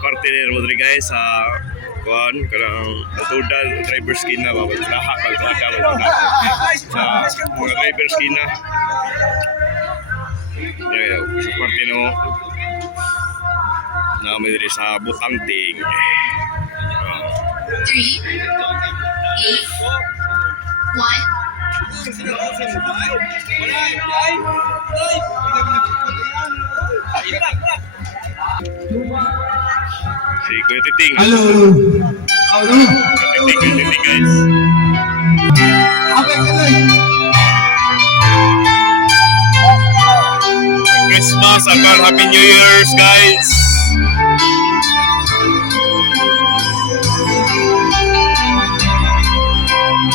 Parte ni Rodriguez sa kuan karang total driver skin na babad lahat sa mga driver skin na sa parte no na may diri sa Butang Ting 3, 8, 1. si Kuya Titing. Halo. Halo. Kuya Titing guys. Apa yang Christmas akan Happy New Year's guys.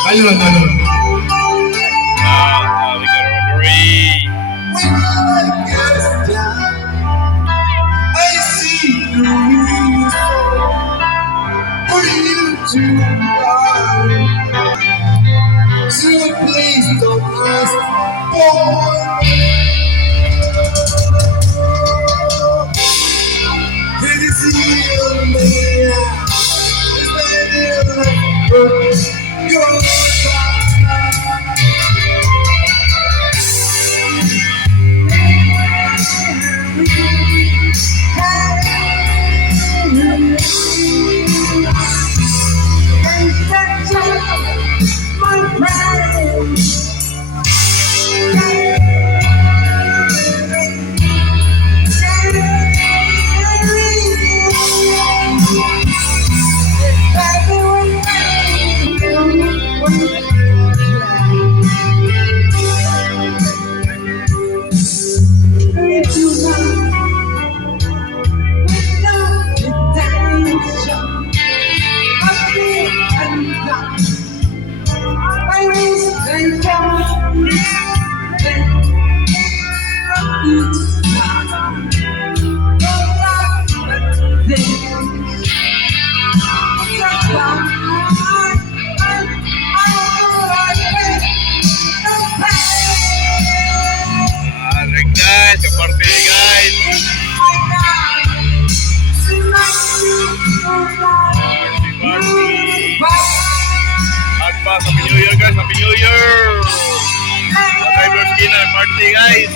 halo, halo. We got our three. When I get down, I see the reason for you to run. So please don't ask for Did you see me? Is that your Guys, yung parte guys. Happy New Year guys, Happy New Year. Driver's dinner party guys.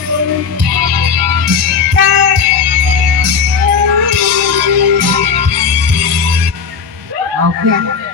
Okay.